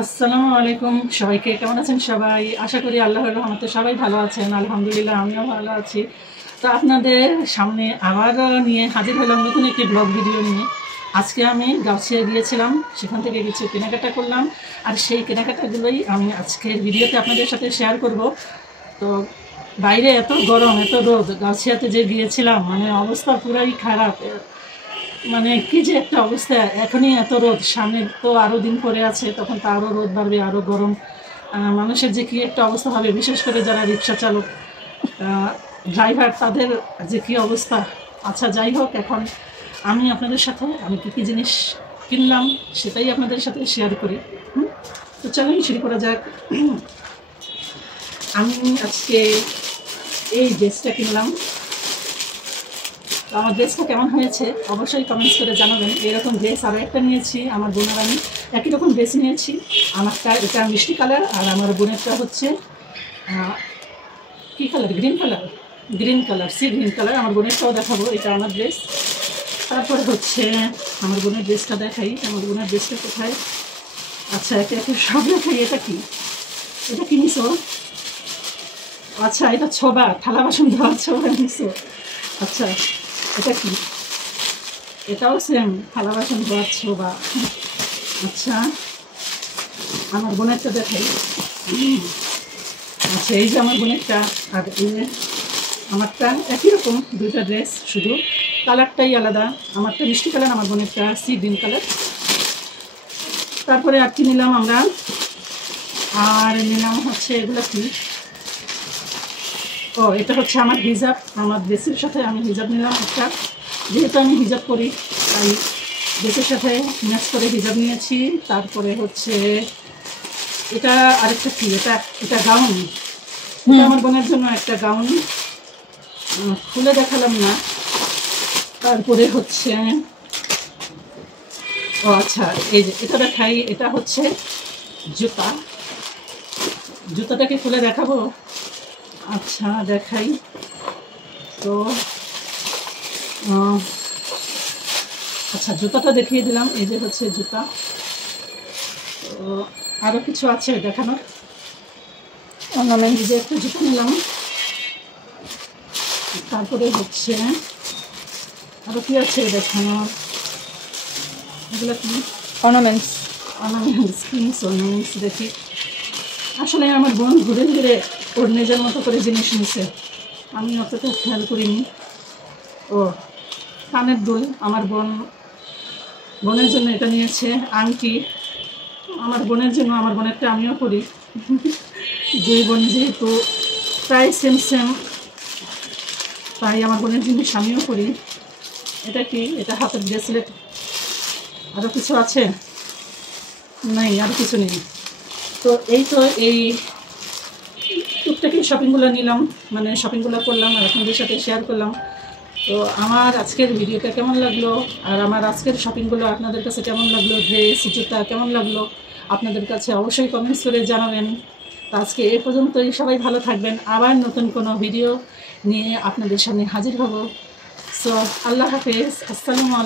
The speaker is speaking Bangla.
আসসালামু আলাইকুম সবাইকে, কেমন আছেন সবাই? আশা করি আল্লাহর রহমতে সবাই ভালো আছেন। আলহামদুলিল্লাহ আমিও ভালো আছি। তো আপনাদের সামনে আবার নিয়ে হাজির হলাম নতুন একটি ব্লগ ভিডিও নিয়ে। আজকে আমি গাউছিয়া গিয়েছিলাম, সেখান থেকে কিছু কেনাকাটা করলাম, আর সেই কেনাকাটাগুলোই আমি আজকের ভিডিওতে আপনাদের সাথে শেয়ার করব। তো বাইরে এত গরম, এত রোদ, গাউছিয়াতে যে গিয়েছিলাম মানে অবস্থা পুরাই খারাপ। মানে কি যে একটা অবস্থা, এখনই এত রোদ, সামনে তো আরও দিন পরে আছে, তখন তো আরও রোদ বাড়বে, আরও গরম। মানুষের যে কী একটা অবস্থা হবে, বিশেষ করে যারা রিক্সা চালক, ড্রাইভার, তাদের যে কী অবস্থা। আচ্ছা যাই হোক, এখন আমি আপনাদের সাথে আমি কী কী জিনিস কিনলাম সেটাই আপনাদের সাথে শেয়ার করি। তো চলুন শুরু করা যাক। আমি আজকে এই ড্রেসটা কিনলাম। আমার ড্রেসটা কেমন হয়েছে অবশ্যই কমেন্টস করে জানাবেন। এরকম ড্রেস আরও একটা নিয়েছি, আমার বোনের আমি একই রকম ড্রেস নিয়েছি। আমারটা এটা মিষ্টি কালার, আর আমার বোনেরটা হচ্ছে কী colour, green colour, sea green colour. আমার বোনেরটাও দেখাবো, এটা আমার ড্রেস। তারপরে হচ্ছে আমার বোনের ড্রেসটা দেখাই। আমার বোনের ড্রেসটা কোথায়? আচ্ছা একে একে সব দেখাই। এটা কি, এটা কি নিছো? আচ্ছা এটা ছোবা, থালা বাসন ধোয়ার ছোবা নিছো। আচ্ছা এটা কি? এটাও সেম, থালা বাসন ধোয়ার ছোবা। আচ্ছা আমার বোনেরটা দেখাই। আচ্ছা এই যে আমার বোনেরটা, আর এই যে আমারটা একই রকম, দুইটা ড্রেস, শুধু কালারটাই আলাদা। আমারটা মিষ্টি কালার, আমার বোনেরটা সি গ্রিন কালার। তারপরে আর কি নিলাম আমরা, আর নিলাম হচ্ছে এগুলো কি, ও এটা হচ্ছে আমার হিজাব। আমার ড্রেসের সাথে আমি হিজাব নিলাম একটা, যেহেতু আমি হিজাব করি তাই ড্রেসের সাথে ম্যাচ করে হিজাব নিয়েছি। তারপরে হচ্ছে এটা আরেকটা কি, এটা গাউন, এটা আমার বোনের জন্য একটা গাউন, খুলে দেখালাম না। তারপরে হচ্ছে ও আচ্ছা এই যে এটা দেখাই, এটা হচ্ছে জুতা। জুতাটাকে খুলে দেখাবো? আচ্ছা দেখাই। তো আচ্ছা জুতাটা দেখিয়ে দিলাম, এই যে হচ্ছে জুতা। তো আরও কিছু আছে দেখানোর, এই যে একটা জুতা নিলাম। তারপরে হচ্ছে আরও কি আছে দেখানোর, এগুলো কি অর্নামেন্টস দেখি। আসলে আমার বোন ঘুরে ঘুরে ওর নিজের মতো করে জিনিস নিছে, আমি অতটা খেয়াল করিনি। ও কানের দুল, আমার বোনের জন্য এটা নিয়েছে। আংটি আমার বোনের জন্য, আমার বোনেরটা আমিও করি, দুই বোন যেহেতু প্রায় সেম, তাই আমার বোনের জিনিস আমিও করি। এটা কি, এটা হাতের ব্রেসলেট। আরও কিছু আছে? নেই, আর কিছু নেই। তো এই টুকটাকি শপিংগুলো নিলাম, মানে শপিংগুলো করলাম আর আপনাদের সাথে শেয়ার করলাম। তো আমার আজকের ভিডিওটা কেমন লাগলো, আর আমার আজকের শপিংগুলো আপনাদের কাছে কেমন লাগলো, ড্রেস জুতা কেমন লাগলো আপনাদের কাছে অবশ্যই কমেন্টস করে জানাবেন। তো আজকে এ পর্যন্তই, সবাই ভালো থাকবেন। আবার নতুন কোনো ভিডিও নিয়ে আপনাদের সামনে হাজির হব। সো আল্লাহ হাফেজ, আসসালামু আলাইকুম।